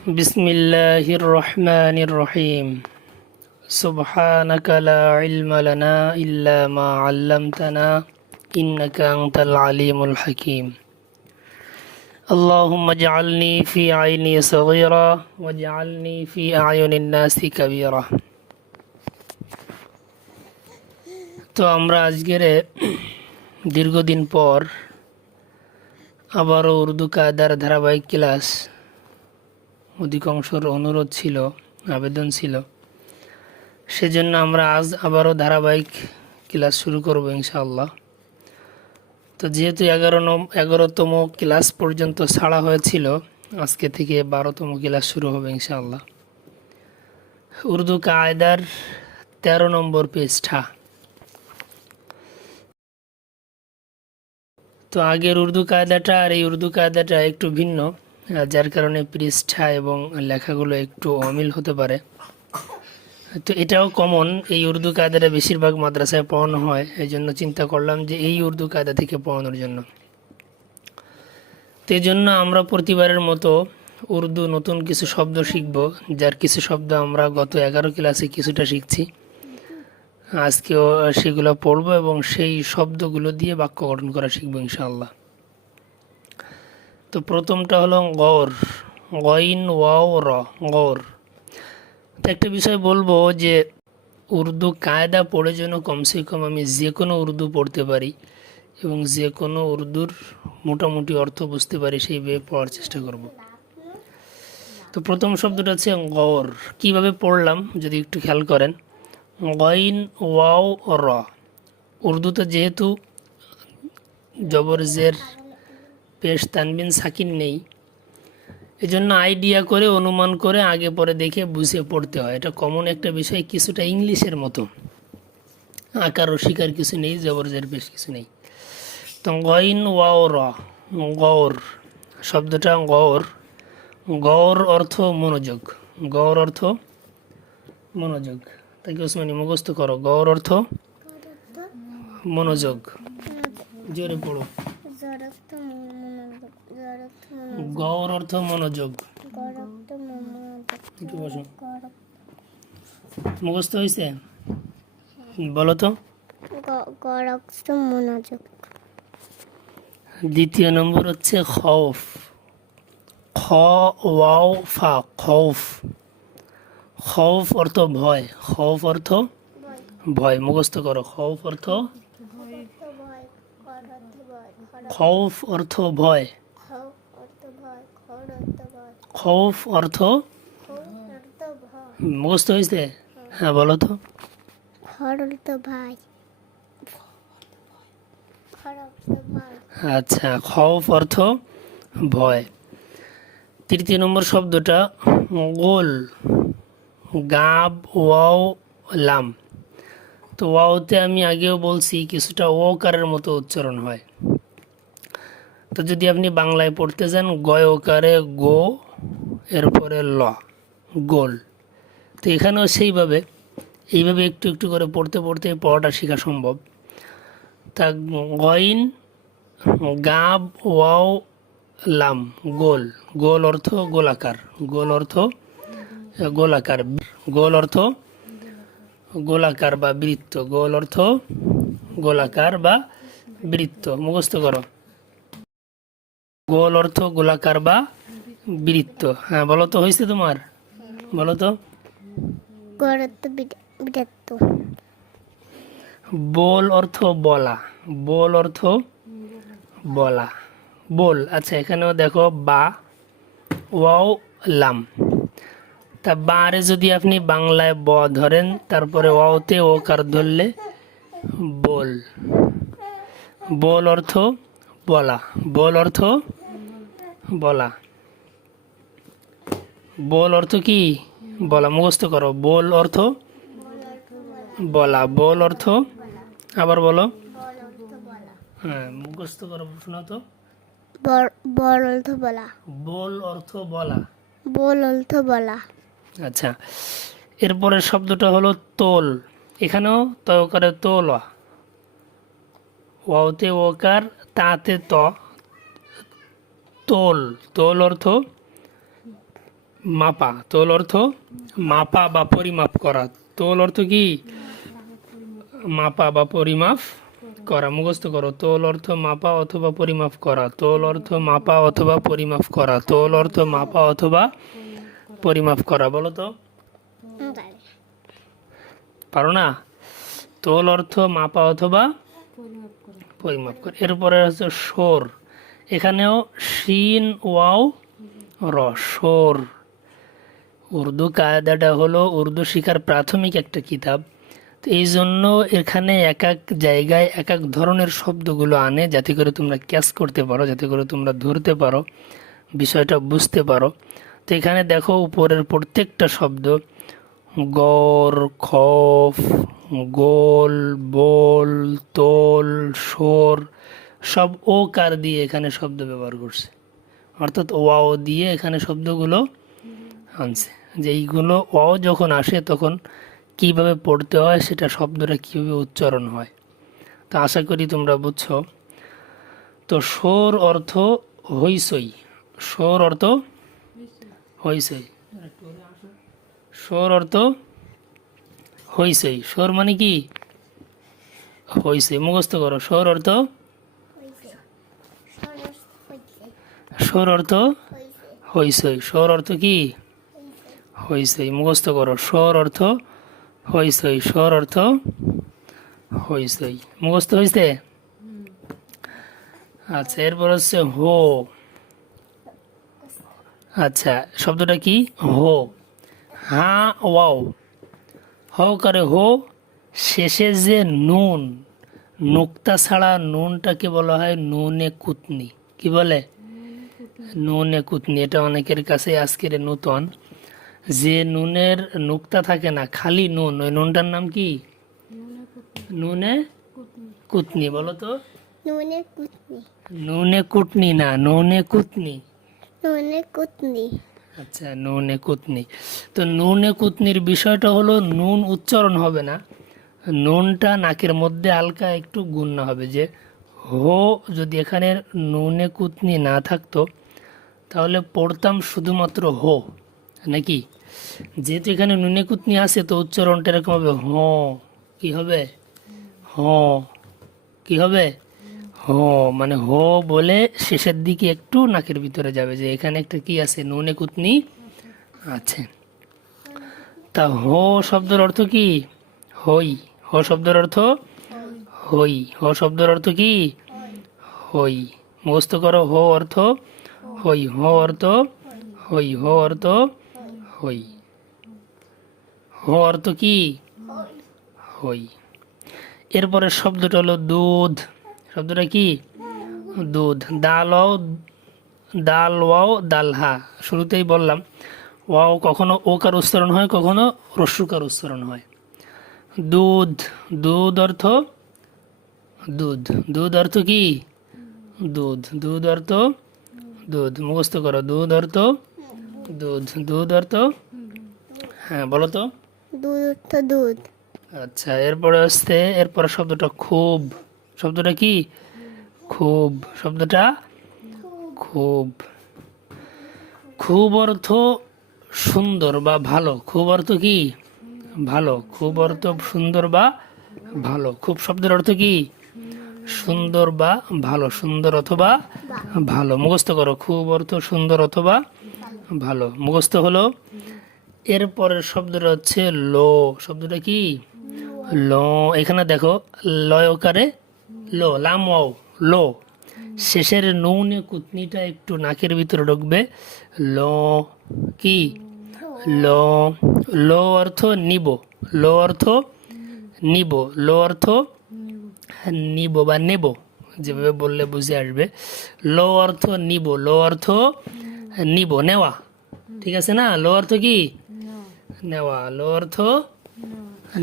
بسم الله الرحمن الرحيم سبحانك لا علم لنا إلا ما علمتنا إنك أنت العليم الحكيم اللهم اجعلني في عيني صغيرة واجعلني في أعين الناس كبيرة তো আমরা আজকের দীর্ঘদিন পর আবারও উর্দু কায়দার ধারাবাহিক ক্লাস অধিকাংশের অনুরোধ ছিল, আবেদন ছিল, সেজন্য আমরা আজ আবারও ধারাবাহিক ক্লাস শুরু করব ইনশাআল্লাহ। তো যেহেতু 11তম ক্লাস পর্যন্ত ছাড়া হয়েছিল, আজকে থেকে 12তম ক্লাস শুরু হবে ইনশাআল্লাহ। উর্দু কায়দার 13 নম্বর পৃষ্ঠা। তো আগের উর্দু কায়দাটা আর এই উর্দু কায়দাটা একটু ভিন্ন, যার কারণে পৃষ্ঠা এবং লেখাগুলো একটু অমিল হতে পারে। তো এটাও কমন, এই উর্দু কায়দাটা বেশিরভাগ মাদ্রাসায় পড়ানো হয়, এই জন্য চিন্তা করলাম যে এই উর্দু কায়দা থেকে পড়ানোর জন্য। তো এই জন্য আমরা প্রতিবারের মতো উর্দু নতুন কিছু শব্দ শিখব, যার কিছু শব্দ আমরা গত 11 ক্লাসে কিছুটা শিখছি। আজকেও সেগুলো পড়ব এবং সেই শব্দগুলো দিয়ে বাক্য গঠন করা শিখব ইনশাআল্লাহ। তো প্রথমটা হলো গৌর, গইন ওয়াও র, গৌর। তো একটা বিষয় বলবো যে উর্দু কায়দা পড়ে যেন কমসে কম আমি যে কোনো উর্দু পড়তে পারি এবং যে কোনো উর্দুর মোটামুটি অর্থ বুঝতে পারি, সেইভাবে পড়ার চেষ্টা করব। তো প্রথম শব্দটা হচ্ছে গৌর। কীভাবে পড়লাম যদি একটু খেয়াল করেন, গইন ওয়াও র। উর্দুতে যেহেতু জবর জের পেশ তানবিন সাকিন নেই, এজন্য আইডিয়া করে অনুমান করে আগে পরে দেখে বুঝে পড়তে হয়। এটা কমন একটা বিষয়, কিছুটা ইংলিশের মতো, আকার ও শিকার কিছু নেই, জবর জের পেশ কিছু নেই। তো গইন ওয়াও র, গৌর শব্দটা গৌর। গৌর অর্থ মনোযোগ, গৌর অর্থ মনোযোগ। তাকে ওসমানি মুখস্থ করো, গৌর অর্থ মনোযোগ। জোরে পড়ো, গৌর অর্থ মনোযোগ। একটু বসো, মুখস্থ হয়েছে? বলো তো। মনোযোগ। দ্বিতীয় নম্বর হচ্ছে খৌফ, খ ওয়াও ফা, খৌফ। খৌফ অর্থ ভয়, খৌফ অর্থ ভয়, মুখস্থ করো। খৌফ অর্থ, খৌফ অর্থ ভয়, খৌফ অর্থ মুখস্থ হয়েছে? হ্যাঁ বলো তো। আচ্ছা, খৌফ অর্থ ভয়। তৃতীয় নম্বর শব্দটা গোল, গাব ওয়াও লাম। তো ওয়াওতে আমি আগেও বলছি কিছুটা ওকারের মতো উচ্চারণ হয়। তো যদি আপনি বাংলায় পড়তে যান, গয় ওকারে গো, এরপরে ল, গোল। তো এখানেও সেইভাবে এইভাবে একটু একটু করে পড়তে পড়তে পড়াটা শেখা সম্ভব। তা গইন গাব ওয়াও লাম, গোল। গোল অর্থ গোলাকার, গোল অর্থ গোলাকার, গোল অর্থ গোলাকার বা বৃত্ত, গোল অর্থ গোলাকার বা বৃত্ত, মুখস্থ করো। গোল অর্থ গোলাকার বা বৃত্ত। হ্যাঁ বলো তো, হয়েছে তোমার? বলো তো। বোল অর্থ বলা, বোল অর্থ বলা, বোল। আচ্ছা, এখানেও দেখো বা ওয়াও লাম। তা বারে যদি আপনি বাংলায় ব ধরেন, তারপরে ওয়াওতে ওকার ধরলে বোল। বোল অর্থ বলা, বোল অর্থ বলা, বোল অর্থ কি? বলা, মুখস্থ করো। বোল অর্থ বলা, বোল অর্থ, আবার বলো। হ্যাঁ মুখস্থ করো, শোনো তো। বল অর্থ বলা, বোল অর্থ বলা, বল অর্থ বলা। আচ্ছা, এরপরের শব্দটা হলো তোল। এখানেও তয়কারে তোল, ওয়াওতে ওকার, তাতে ত, তোল। তোল অর্থ মাপা। তোল অর্থ মাপা বা পরিমাপ করা। তোল অর্থ কি? মাপা বা পরিমাপ করা। মুখস্থ করো। তোল অর্থ মাপা অথবা পরিমাপ করা। তোল অর্থ মাপা অথবা পরিমাপ করা। তোল অর্থ মাপা অথবা পরিমাপ করা। বলো তো, পারো না? তোল অর্থ মাপা অথবা পরিমাপ করা। এরপরে হচ্ছে সোর। এখানেও শিন ওয়াও র, সোর। উর্দু কায়দাটা হলো উর্দু শিখার প্রাথমিক একটা কিতাব। তো এই জন্য এখানে এক এক জায়গায় এক এক ধরনের শব্দগুলো আনে, যাতে করে তোমরা ক্যাচ করতে পারো, যাতে করে তোমরা ধরতে পারো, বিষয়টা বুঝতে পারো। তো এখানে দেখো উপরের প্রত্যেকটা শব্দ, গর, খফ, গোল, বোল, তোল, সোর, সব ও কার দিয়ে এখানে শব্দ ব্যবহার করছে, অর্থাৎ ওয়াও দিয়ে এখানে শব্দগুলো আনছে। যে এইগুলো ওয়াও যখন আসে তখন কিভাবে পড়তে হয়, সেটা শব্দটা কিভাবে উচ্চারণ হয়। তো আশা করি তোমরা বুঝছো। তো সোর অর্থ হইসই। সোর অর্থ হইসই। সোর অর্থ হইসই। সোর মানে কি? হইসই। মুখস্থ করো। সোর অর্থ, সোর অর্থ হইসই। সোর অর্থ কি? হইসই। মুখস্থ করো। সোর অর্থ হইসই। সোর অর্থ হইসই। মুখস্থ হইছে? আচ্ছা, এরপর হচ্ছে হো। আচ্ছা, শব্দটা কি? হো। হা ওয়াও, হ করে হো। শেষে যে নুন, নুক্তা ছাড়া নুনটাকে বলা হয় নুনে কুতনি। কি বলে? নুনে কুতনি। এটা অনেকের কাছে আজকের নূতন। যে নুনের নুক্তা থাকে না, খালি নুন, ওই নুনটার নাম কি? নুনে কুতনি। বলো তো। নুনে কুতনি। নুনে কুটনি না, নুনে কুতনি। নুনে কুতনি। আচ্ছা, নুনে কুতনি। তো নুনে কুতনির বিষয়টা হলো নুন উচ্চারণ হবে না, নুনটা নাকের মধ্যে হালকা একটু গুণ্য হবে। যে হো যদি এখানে নুনে কুতনি না থাকতো তাহলে পড়তাম শুধুমাত্র হো, নাকি? যেহেতু এখানে নুনে কুতনি আছে তো উচ্চারণটা এরকম হবে হ। কি হবে? হ। কি হবে? হ। মানে হো বলে শেষের দিকে একটু নাকের ভিতরে যাবে, যে এখানে একটা কি আছে, নুনে কুতনি আছে। তা হো শব্দের অর্থ কি? হই। হ শব্দের অর্থ হই। হ শব্দের অর্থ কি? হই। মুখস্থ করো। হো অর্থ হই। হ অর্থ হই। হ অর্থ হই। হ অর্থ কি? হই। এরপরে শব্দটা হলো দুধ। শব্দটা কি? দুধ। দাল ওয়াও, দাল ওয়াও দালহা। শুরুতেই বললাম ওয়াও কখনো ওকার উচ্চারণ হয়, কখনো রস্যুকার উচ্চারণ হয়। দুধ। দুধ অর্থ দুধ। দুধ অর্থ কি? দুধ। দুধ অর্থ দুধ। মুখস্থ করো। দুধ অর্থ দুধ। দুধ অর্থ, হ্যাঁ বলো তো। দুধ তো দুধ। আচ্ছা, এরপরে আসতে এরপরে শব্দটা খুব। শব্দটা কি? খুব। শব্দটা খুব। খুব অর্থ সুন্দর বা ভালো। খুব অর্থ কি? ভালো। খুব অর্থ সুন্দর বা ভালো। খুব শব্দের অর্থ কি? সুন্দর বা ভালো। সুন্দর অথবা ভালো। মুখস্থ করো। খুব অর্থ সুন্দর অথবা ভালো। মুখস্থ হলো। এরপরের শব্দটা হচ্ছে লো। শব্দটা কি? লো। এখানে দেখো লয়কারে লো, লাম ওয়াও, লো। শেষের নুনে কুতনিটা একটু নাকের ভিতরে ঢুকবে। লো। কি? লো। লো অর্থ নিব। লো অর্থ নিব। লো অর্থ নিব বা নেব, যেভাবে বললে বুঝে আসবে। লো অর্থ নিব। লো অর্থ নিব, নেওয়া। ঠিক আছে না? লো অর্থ কি? নেওয়া। লো অর্থ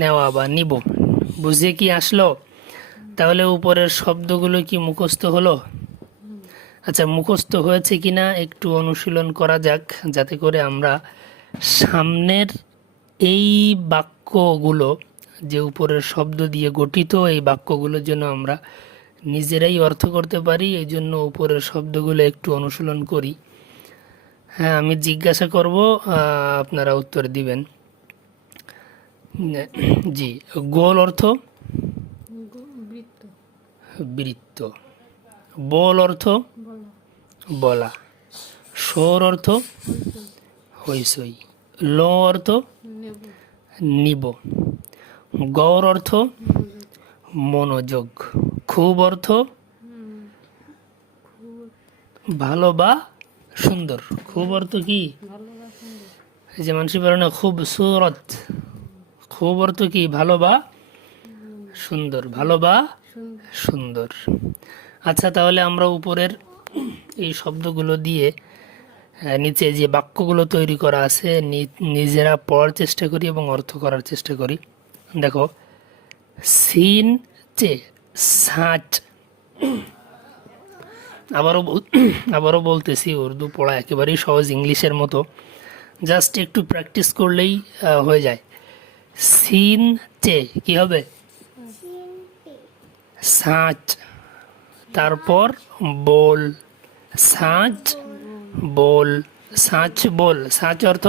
নেওয়া বা নিব। বুঝে কি আসলো? তাহলে উপরের শব্দগুলো কি মুখস্থ হলো? আচ্ছা, মুখস্থ হয়েছে কিনা একটু অনুশীলন করা যাক, যাতে করে আমরা সামনের এই বাক্যগুলো, যে উপরের শব্দ দিয়ে গঠিত এই বাক্যগুলো যেন আমরা নিজেরাই অর্থ করতে পারি। এই জন্য উপরের শব্দগুলো একটু অনুশীলন করি। হ্যাঁ, আমি জিজ্ঞাসা করব, আপনারা উত্তর দিবেন। জি, গোল অর্থ বৃত্ত। বৃত্ত, বল অর্থ বলা। বলা, সর অর্থ হইচই। হইসই, ল অর্থ নেব। নিব, গৌর অর্থ মনোযোগ। মনোযোগ, খুব অর্থ খুব ভালো বা সুন্দর। খুব অর্থ কি? ভালো বা সুন্দর। এই যে মানুষ বলে না খুব সুরত, খুব অর্থ কি? ভালো বা সুন্দর, ভালো বা সুন্দর। সুন্দর। আচ্ছা, তাহলে আমরা উপরের এই শব্দগুলো দিয়ে নিচে যে বাক্যগুলো তৈরি করা আছে নিজেরা পড়ার চেষ্টা করি এবং অর্থ করার চেষ্টা করি। দেখো, সিন চে সাঁচ। আবারও বলতেছি, উর্দু পড়া একেবারেই সহজ, ইংলিশের মতো। জাস্ট একটু প্র্যাকটিস করলেই হয়ে যায়। সিন চে কি হবে? সাঁচ, তারপর বল, সাঁচ বল, সাঁচ বল। সাঁচ অর্থ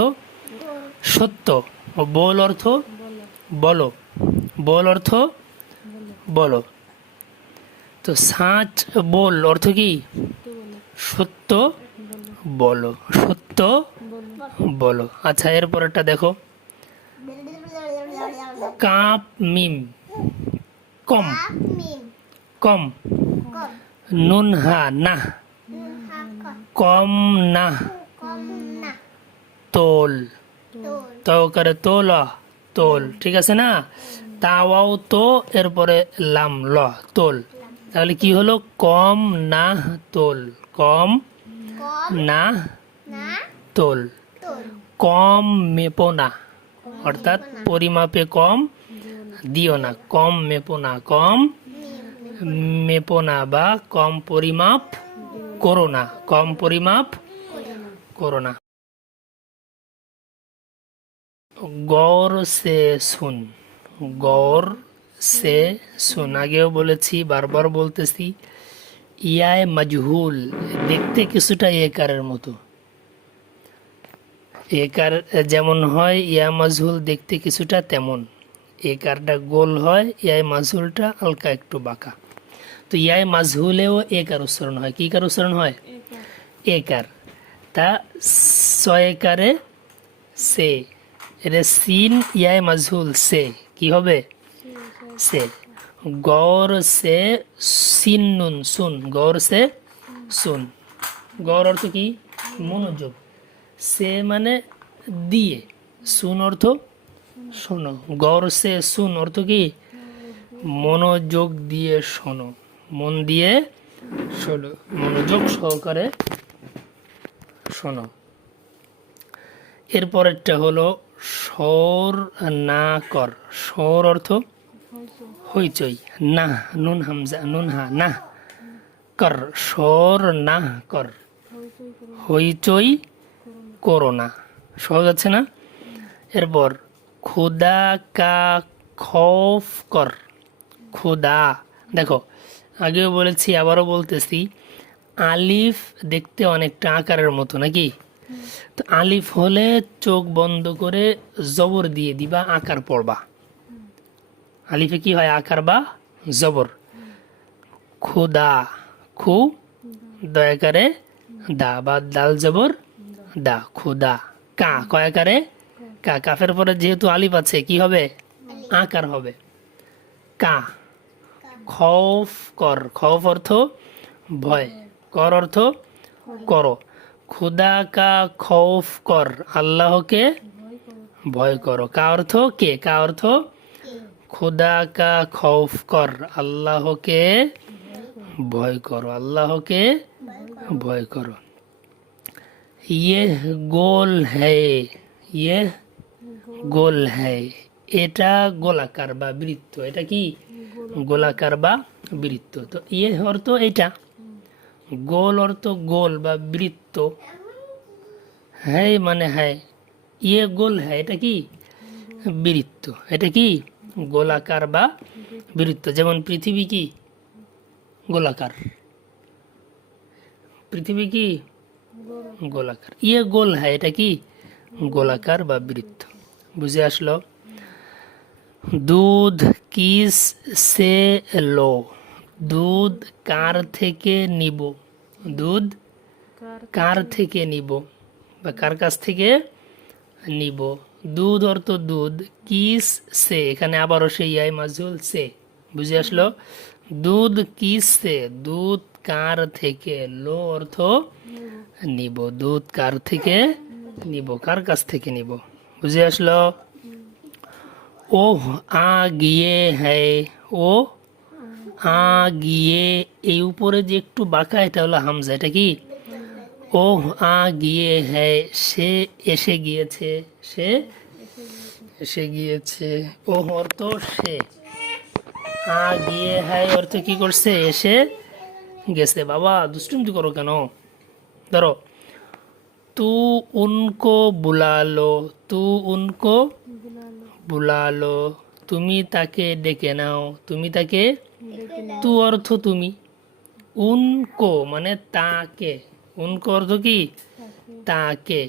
সত্য, বল অর্থ বলো, বল অর্থ বলো। তো সাঁচ বল অর্থ কি? সত্য বলো, সত্য বলো। আচ্ছা, এরপরেরটা দেখো, কাপ মিম কম, মিম কম, কম নুন হা না, হা কম না, কম না তোল, তোল তো করে তোলা, তোল, ঠিক আছে না? তাওয়াও তো, এরপরে লাম ল, তোল। তাহলে কি হলো? কম না তোল, কম কম না না তোল, তোল কম মেপো না, অর্থাৎ পরিমাপে কম দিও না, কম মেপো না, কম মেপো না বা কম পরিমাপ করো না, কম পরিমাপ করো না। গৌর সে শুন, গৌর সে শুন, আগেও বলেছি, বারবার বলতেছি। ইয়ায় মজহুল, দেখতে কিছুটা একারের মতো। একার যেমন হয়, ইয়া মজহুল দেখতে কিছুটা তেমন। একারটা গোল হয়, ইয়ায় মাজহুলটা হালকা একটু বাঁকা। তো ইয়ায় মাজহুলেও একার উচ্চারণ হয়। কি কার উচ্চারণ হয়? একার। তা সয়কারে সে, এটা সিন ইয়ায় মাজহুল সে, কি হবে? সে। গৌর সে সিন নুন সুন, গৌর সে সুন। গৌর অর্থ কি? মনোযোগ, সে মানে দিয়ে, সুন অর্থ শোনো। গৌর সে সুন অর্থ কি? মনোযোগ দিয়ে শোনো, মন দিয়ে শোনো, মনোযোগ সহকারে শোনো। এরপরেরটা হলো সর না কর। সর অর্থ হইচই, না নুন হামজা, নুন হা না, কর সর না কর, হইচই করো না। সহজ আছে না? এরপর খুদা কা খৌফ কর, খুদা। দেখো, আগেও বলেছি, আবারও বলতেছি, আলিফ দেখতে অনেকটা আকারের মতো নাকি? তো আলিফ হলে চোখ বন্ধ করে জবর দিয়ে দিবা, আকার পড়বা। আলিফে কি হয়? আকার বা জবর। খুদা, খু দয়াকারে দা বা দাল জবর দা, খুদা। কা কয়াকারে কা, কাফের পরে যেহেতু আলিফ আছে কি হবে? আকার হবে, কা। খৌফ কর, খৌফ অর্থ ভয়, কর অর্থ করো। খুদা কা খৌফ কর, আল্লাহকে ভয় করো। কা অর্থ কে, কা অর্থ খুদা কা খৌফ কর, আল্লাহকে ভয় করো, আল্লাহকে ভয় করো। ইয়ে গোল হ্যায়, ইয়ে গোল হ্যায়, এটা গোলাকার বা বৃত্ত। এটা কি? গোলাকার বা বৃত্ত। তো ইয়ে অর্থ এটা, গোল অর্থ গোল বা বৃত্ত, হ্যায় মানে হ্যায়, ইয়ে গোল হ্যায়, এটা কি? বৃত্ত। এটা কি? গোলাকার বা বৃত্ত। যেমন পৃথিবী কি? গোলাকার। পৃথিবী কি? গোলাকার। ইয়ে গোল হ্যাঁ, এটা কি গোলাকার বা বৃত্ত। বুঝে আসলো? দুধ কিস সে লো, দুধ কার থেকে নিব, দুধ কার থেকে নিব বা কার কাছ থেকে নিব। দুধ অর্থ দুধ, কিস সে, এখানে আবারও সেই আই মাজুল সে। বুঝে আসলো? দুধ কিস সে, দুধ কার থেকে, লো অর্থ নিব, দুধ কার থেকে নিব, কার কাছ থেকে নিব। বুঝে আসলো? ওহ আ গিয়ে হ্যায়, ও আ গিয়ে, এই উপরে যে একটু বাঁকা এটা হলো হামজা, এটা কি ওহ আ গিয়ে হ্যায়, সে এসে গিয়েছে, সে এসে গিয়েছে। ওহ অর্থ সে, আ গিয়ে হ্যায় অর্থ কি করছে, এসে গেছে। বাবা দুষ্টুমি করো কেন? ধরো, তু উনকো বুলালো, তু উনকো বুলালো, তুমি তাকে ডেকে নাও, তুমি তাকে, তু অর্থ তুমি, উনকো মানে তাকে, উনকো অর্থ কি তাকে,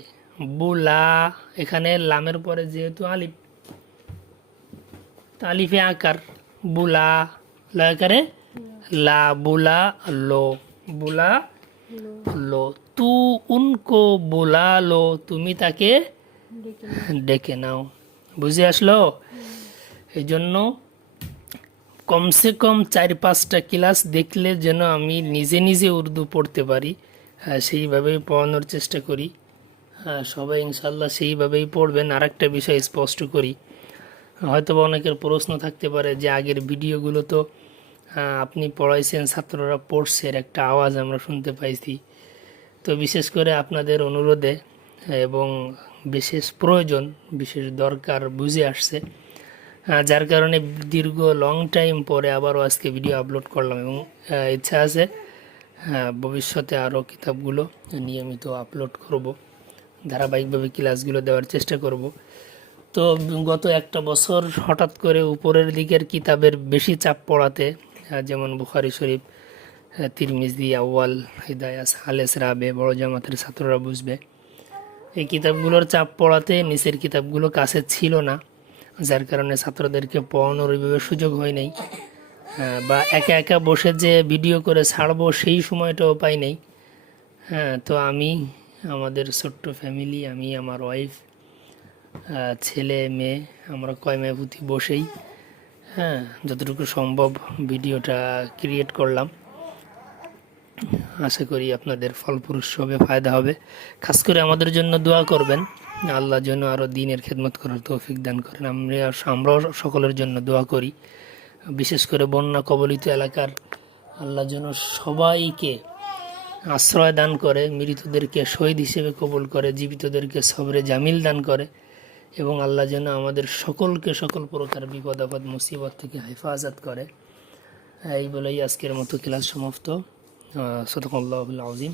বুলা, এখানে লামের পরে যেহেতু আলিফ, আলিফে আকার, বুলা লাকারে লা, বুলা লো, বুলা লো, তু উনকো বুলা লো, তুমি তাকে ডেকে নাও। বুঝে আসলো? এই জন্য কমসে কম 4-5টা ক্লাস দেখলে যেন আমি নিজে নিজে উর্দু পড়তে পারি, সেইভাবেই পড়ানোর চেষ্টা করি। সবাই ইনশাল্লাহ সেইভাবেই পড়বেন। আর একটা বিষয় স্পষ্ট করি, হয়তো বা অনেকের প্রশ্ন থাকতে পারে যে আগের ভিডিওগুলো তো আপনি পড়াইছেন, ছাত্ররা পড়ছে, এর একটা আওয়াজ আমরা শুনতে পাইছি। তো বিশেষ করে আপনাদের অনুরোধে এবং বিশেষ প্রয়োজন, বিশেষ দরকার বুঝে আসছে, যার কারণে দীর্ঘ লং টাইম পরে আবারও আজকে ভিডিও আপলোড করলাম। এবং ইচ্ছা আছে ভবিষ্যতে আরও কিতাবগুলো নিয়মিত আপলোড করব, ধারাবাহিকভাবে ক্লাসগুলো দেওয়ার চেষ্টা করব। তো গত একটা বছর হঠাৎ করে উপরের দিকের কিতাবের বেশি চাপ পড়াতে, যেমন বুখারী শরীফ, তিরমিজি, আউয়াল, হিদায়াস, হালেস, রাবে, বড় জামাতের ছাত্ররা বুঝবে, এই কিতাবগুলোর চাপ পড়াতে নিচের কিতাবগুলো কাছে ছিল না, যার কারণে ছাত্রদেরকে পড়ানোর ওইভাবে সুযোগ হয় নাই, বা একা একা বসে যে ভিডিও করে ছাড়বো সেই সময়টাও পাই নাই। তো আমি, আমাদের ছোট্ট ফ্যামিলি, আমি, আমার ওয়াইফ, ছেলে মেয়ে, আমরা কয় মেয়ে পুঁথি বসেই যতটুকু সম্ভব ভিডিওটা ক্রিয়েট করলাম। আশা করি আপনাদের ফলপ্রসূ হবে, ফায়দা হবে। খাস করে আমাদের জন্য দোয়া করবেন, আল্লাহ যেন আরও দিনের খেদমত করার তৌফিক দান করেন। আমরাও সকলের জন্য দোয়া করি, বিশেষ করে বন্যা কবলিত এলাকার আল্লাহ যেন সবাইকে আশ্রয় দান করে, মৃতদেরকে শহীদ হিসেবে কবুল করে, জীবিতদেরকে সবরে জামিল দান করে, এবং আল্লাহ যেন আমাদের সকলকে সকল প্রকার বিপদ আপদ মুসিবত থেকে হেফাজত করে। এই বলেই আজকের মতো ক্লাস সমাপ্ত। সাদাকাল্লাহুল আযীম।